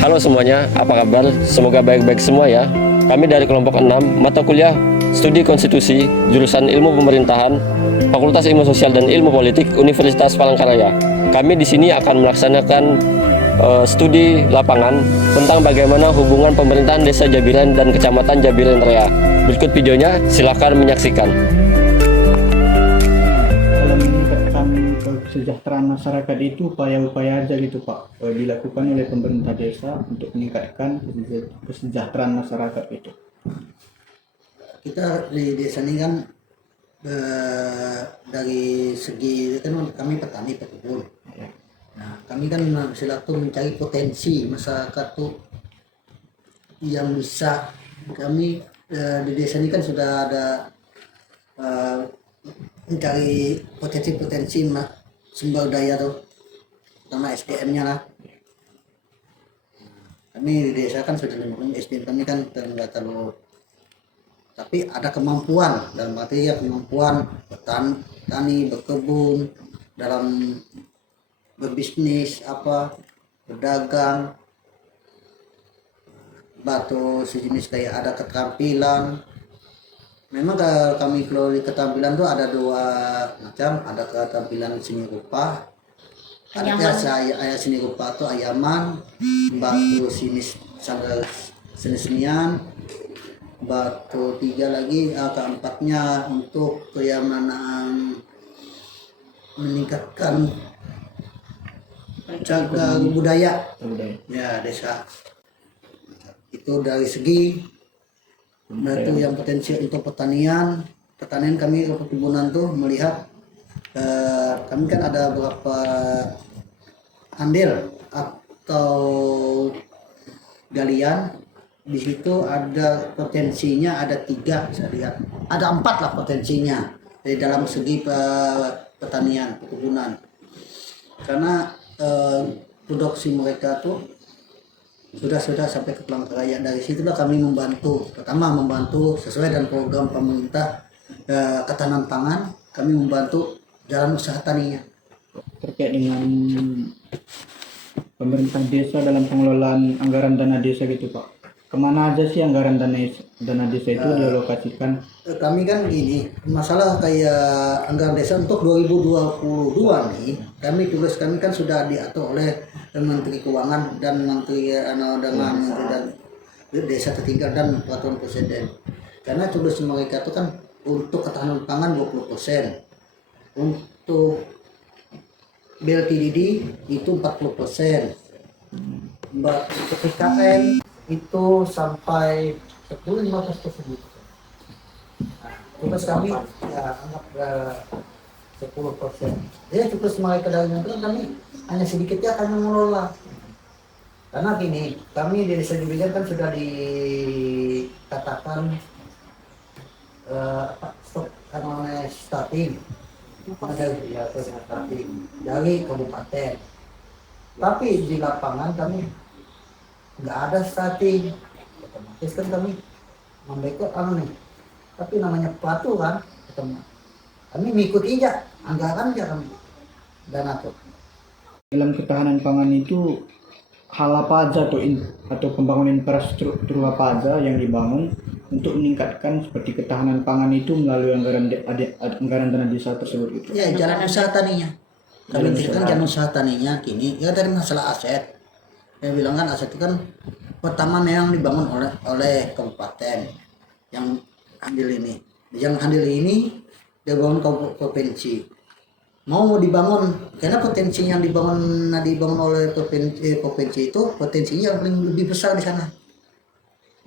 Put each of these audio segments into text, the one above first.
Halo semuanya, apa kabar? Semoga baik-baik semua ya. Kami dari kelompok 6, mata kuliah Studi Konstitusi, jurusan Ilmu Pemerintahan, Fakultas Ilmu Sosial dan Ilmu Politik, Universitas Palangkaraya. Kami di sini akan melaksanakan studi lapangan tentang bagaimana hubungan pemerintahan Desa Jabiren dan Kecamatan Jabiren Raya. Berikut videonya, silakan menyaksikan. Dalam meningkatkan kesejahteraan masyarakat itu upaya-upaya aja gitu Pak dilakukan oleh pemerintah desa untuk meningkatkan kesejahteraan masyarakat itu. Kita di desa ini kan dari segi kan kami petani pekebun. Nah, kami kan selalu mencari potensi masyarakat tuh yang bisa kami di desa ini kan sudah ada mencari potensi-potensi sumber daya tuh, terutama SDM-nya lah. Kami di desa kan sudah menemukan SDM kami kan nggak terlalu, tapi ada kemampuan dalam arti ya kemampuan petani berkebun, dalam berbisnis apa berdagang batu sejenis kayak ada keterampilan. Memang kami kalau di keterampilan tuh ada dua macam, ada keterampilan seni rupa, ada seni rupa tuh ayaman, batu sinis seni-senian, batu tiga lagi, keempatnya untuk keamanan meningkatkan jaga budaya ya desa. Itu dari segi itu yang potensi untuk pertanian kami ke perkebunan tuh melihat kami kan ada beberapa andil atau galian. Di situ ada potensinya ada 3, bisa lihat ada 4 lah potensinya dari dalam segi pertanian perkebunan, karena produksi mereka tuh sudah sampai ke Palangkaraya. Dari situlah kami pertama membantu sesuai dengan program pemerintah ketahanan pangan. Kami membantu jalan usaha taninya. Terkait dengan pemerintah desa dalam pengelolaan anggaran dana desa gitu Pak, kemana aja sih anggaran dana desa itu dialokasikan? Kami kan gini, masalah kayak anggaran desa untuk 2022 nih, kami kan sudah diatur oleh Menteri Keuangan dan Menteri dengan dan Desa Tertinggal dan Peraturan Presiden. Karena tugas mereka itu kan untuk ketahanan pangan 20%, untuk BLTDD itu 40%, untuk PKN itu sampai 10-15%. Tugas kami ya anggap 10%. Ya tugas mereka dari menteri kami hanya sedikit ya kami mengelola. Karena gini, kami di desa Jabiren kan sudah dikatakan starting dari kabupaten. Tapi di lapangan kami nggak ada starting. Otomatis kan kami membekok nih. Tapi namanya peraturan, kami mengikuti aja anggaran aja kami dana tuh. Dalam ketahanan pangan itu hal apa aja atau pembangunan infrastruktur apa aja yang dibangun untuk meningkatkan seperti ketahanan pangan itu melalui anggaran dana desa tersebut gitu? Ya jalan usaha taninya. Kami berikan jalan usaha taninya kini. Ya dari masalah aset. Saya bilang kan aset itu kan pertama memang dibangun oleh kabupaten yang andil ini. Yang andil ini dibangun provinsi. Mau dibangun karena potensi yang dibangun oleh provinsi itu potensinya yang paling lebih besar di sana.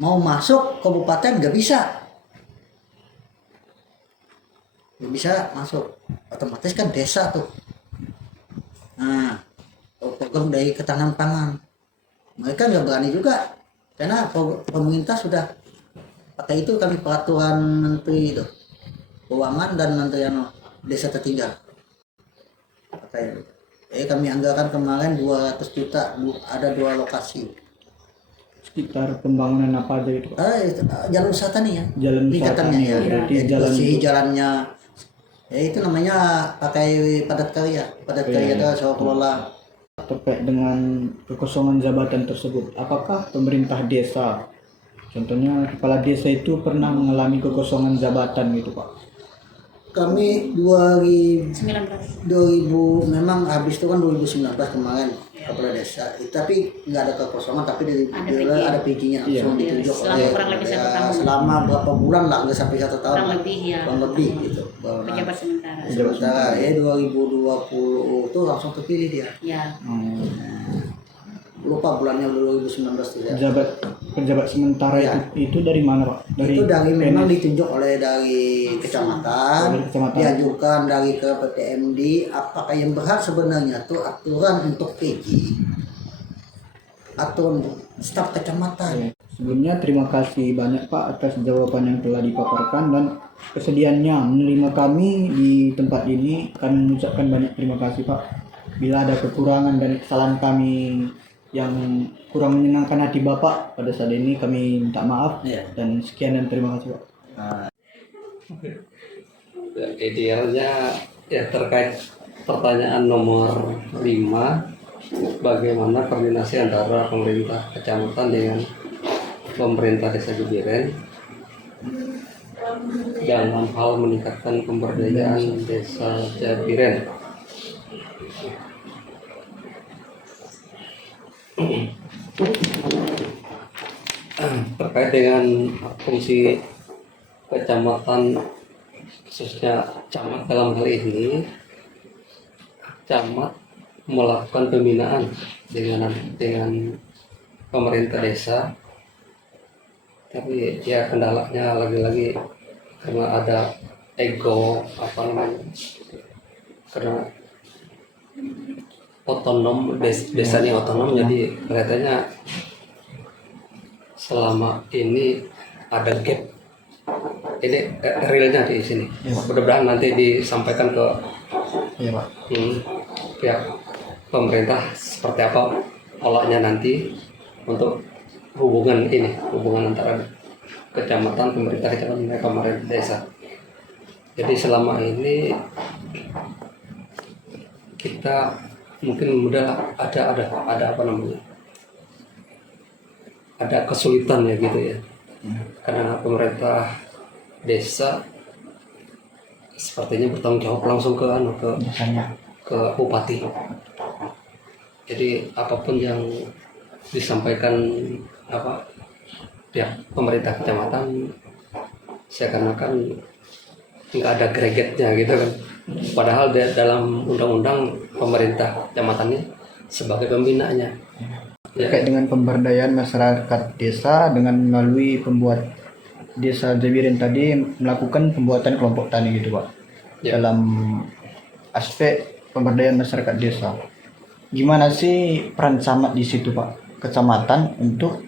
Mau masuk kabupaten nggak bisa masuk, otomatis kan desa tuh. Nah, program dari ketahanan pangan mereka nggak berani juga karena pemerintah sudah pakai itu kami peraturan Menteri itu Keuangan dan Menteri Desa Tertinggal. Kami anggarkan kemarin 200 juta, ada 2 lokasi. Sekitar pembangunan apa aja gitu? Jalan usaha tani ya. Jalan usaha tani ya. Berarti jalannya. Ya itu namanya pakai padat karya itu saya kelola Pak terkait dengan kekosongan jabatan tersebut. Apakah pemerintah desa, contohnya kepala desa itu pernah mengalami kekosongan jabatan gitu Pak? Kami 2000 memang habis itu kan 2019 kemarin kepala desa, tapi nggak ada kekosongan, tapi ada PJ-nya langsung ditunjuk selama oleh kurang lebih 1 tahun. selama berapa bulan lah, nggak sampai 1 tahun Kurang lah. lebih ya. Kurang lebih gitu. Pejabat sementara. Sementara 2020 itu langsung terpilih dia. Ya. Lupa bulannya 2019 tuh ya. Pejabat sementara Ya. itu dari mana Pak? Itu dari memang PNS? ditunjuk oleh dari kecamatan, Dari kecamatan. diajukan dari ke PTMD. Apakah yang berhak sebenarnya tuh aturan untuk PJ atau untuk staf kecamatan? Sebelumnya terima kasih banyak Pak atas jawaban yang telah dipaparkan dan kesediaannya menerima kami di tempat ini. Kami mengucapkan banyak terima kasih Pak. Bila ada kekurangan dan kesalahan kami yang kurang menyenangkan hati Bapak pada saat ini, kami minta maaf. Iya. Dan sekian dan terima kasih Pak. Idealnya ya terkait pertanyaan nomor 5, bagaimana koordinasi antara pemerintah kecamatan dengan pemerintah desa Jebiren dalam hal meningkatkan pemberdayaan desa Jebiren. Terkait dengan fungsi kecamatan, khususnya camat dalam hal ini, camat melakukan pembinaan dengan pemerintah desa, tapi ya kendalanya lagi-lagi karena ada ego karena otonom, desanya otonom, jadi kelihatannya selama ini ada gap. Ini realnya di sini. Mudah-mudahan nanti disampaikan ke Iya Pak. pihak pemerintah seperti apa olahnya nanti untuk hubungan antara kecamatan, pemerintah kecamatan dan pemerintah desa. Jadi selama ini kita mungkin mudah ada kesulitan ya gitu ya, karena pemerintah desa sepertinya bertanggung jawab langsung ke bupati. Jadi apapun yang disampaikan pihak pemerintah kecamatan seakan-akan nggak ada gregetnya gitu kan. Padahal dalam undang-undang pemerintah kecamatannya sebagai pembinanya. Terkait dengan pemberdayaan masyarakat desa dengan melalui pembuat desa Jebiren tadi melakukan pembuatan kelompok tani gitu Pak. Ya. Dalam aspek pemberdayaan masyarakat desa. Gimana sih peran camat di situ Pak? Kecamatan untuk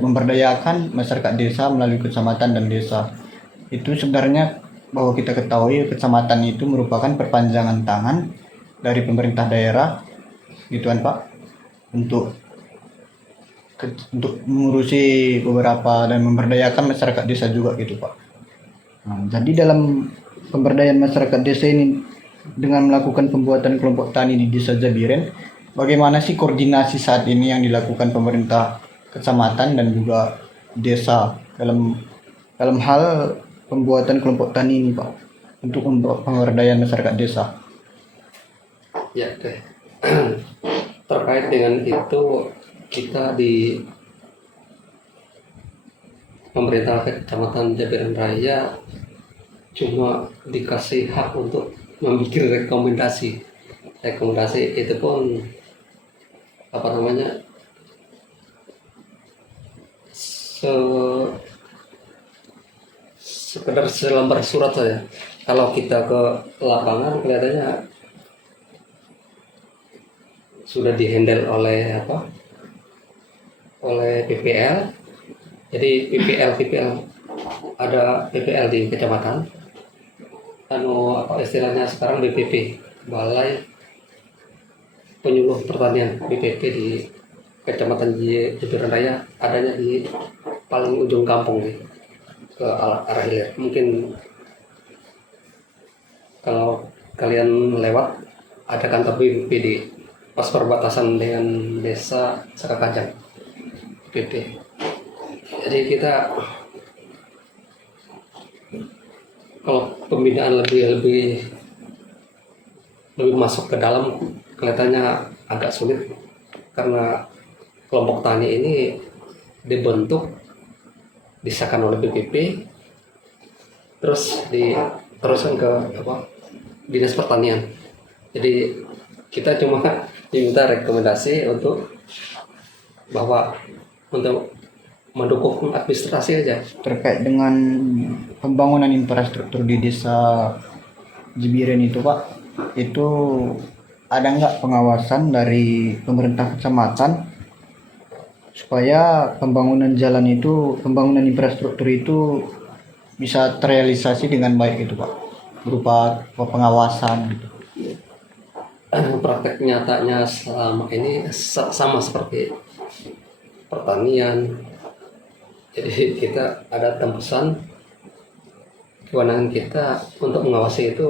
memberdayakan masyarakat desa melalui kecamatan dan desa. Itu sebenarnya bahwa kita ketahui kecamatan itu merupakan perpanjangan tangan dari pemerintah daerah gitu kan Pak, untuk mengurusi beberapa dan memberdayakan masyarakat desa juga gitu Pak. Nah, jadi dalam pemberdayaan masyarakat desa ini dengan melakukan pembuatan kelompok tani di desa Jebiren, bagaimana sih koordinasi saat ini yang dilakukan pemerintah kecamatan dan juga desa dalam hal pembuatan kelompok tani ini Pak, untuk pemberdayaan masyarakat desa? Ya, oke. Terkait dengan itu, kita di pemerintah kecamatan Jebiren Raya cuma dikasih hak untuk membuat rekomendasi itu pun sekedar selembar surat saja. Kalau kita ke lapangan kelihatannya sudah dihandle oleh PPL. Jadi PPL ada PPL di kecamatan. Istilahnya sekarang BPP, Balai Penyuluh Pertanian, BPP di Kecamatan Jebiren Raya, adanya di paling ujung kampung nih, ke arah hilir. Mungkin kalau kalian lewat ada kantor BPP pas perbatasan dengan desa Sakakajang PP. Jadi kita kalau pembinaan lebih masuk ke dalam kelihatannya agak sulit karena kelompok tani ini dibentuk disahkan oleh BPP terus diteruskan ke Dinas Pertanian. Jadi kita cuma diminta rekomendasi untuk mendukung administrasi aja. Terkait dengan pembangunan infrastruktur di desa Jebiren itu Pak, itu ada nggak pengawasan dari pemerintah kecamatan supaya pembangunan infrastruktur itu bisa terrealisasi dengan baik gitu Pak, berupa pengawasan gitu. Praktek nyatanya selama ini sama seperti pertanian. Jadi kita ada tembusan kewenangan kita untuk mengawasi itu,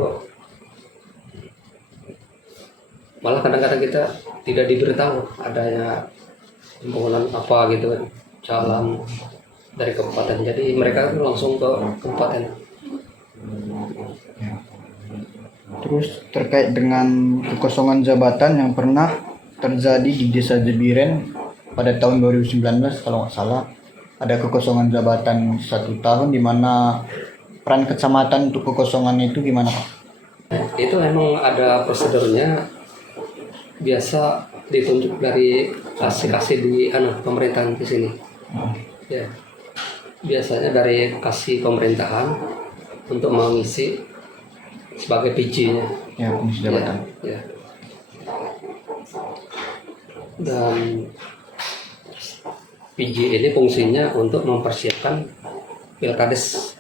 malah kadang-kadang kita tidak diberitahu adanya pembangunan apa gitu kan, jalan dari kabupaten. Jadi mereka itu langsung ke kabupaten. Terus terkait dengan kekosongan jabatan yang pernah terjadi di desa Jebiren pada tahun 2019 kalau nggak salah, ada kekosongan jabatan 1 tahun di mana peran kecamatan untuk kekosongan itu gimana Pak? Itu memang ada prosedurnya, biasa ditunjuk dari kasih di pemerintahan di sini. Ya, biasanya dari kasih pemerintahan untuk mengisi sebagai PJ-nya. Ya, fungsi jabatan. Ya. Dan PJ ini fungsinya untuk mempersiapkan pilkades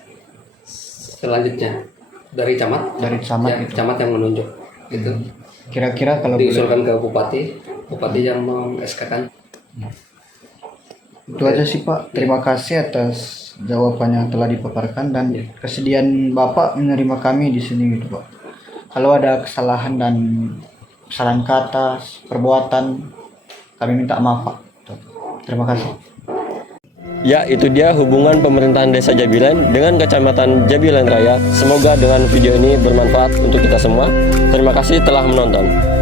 selanjutnya dari camat. Dari camat Ya, itu. camat yang menunjuk gitu. Kira-kira kalau boleh, Diusulkan ke bupati yang meng-SK-kan. itu aja sih Pak. Terima kasih atas jawaban yang telah dipaparkan dan kesediaan Bapak menerima kami di sini gitu Pak. Kalau ada kesalahan dan kesalahan kata, perbuatan, kami minta maaf Pak. Terima kasih. Ya, itu dia hubungan pemerintahan Desa Jebiren dengan Kecamatan Jebiren Raya. Semoga dengan video ini bermanfaat untuk kita semua. Terima kasih telah menonton.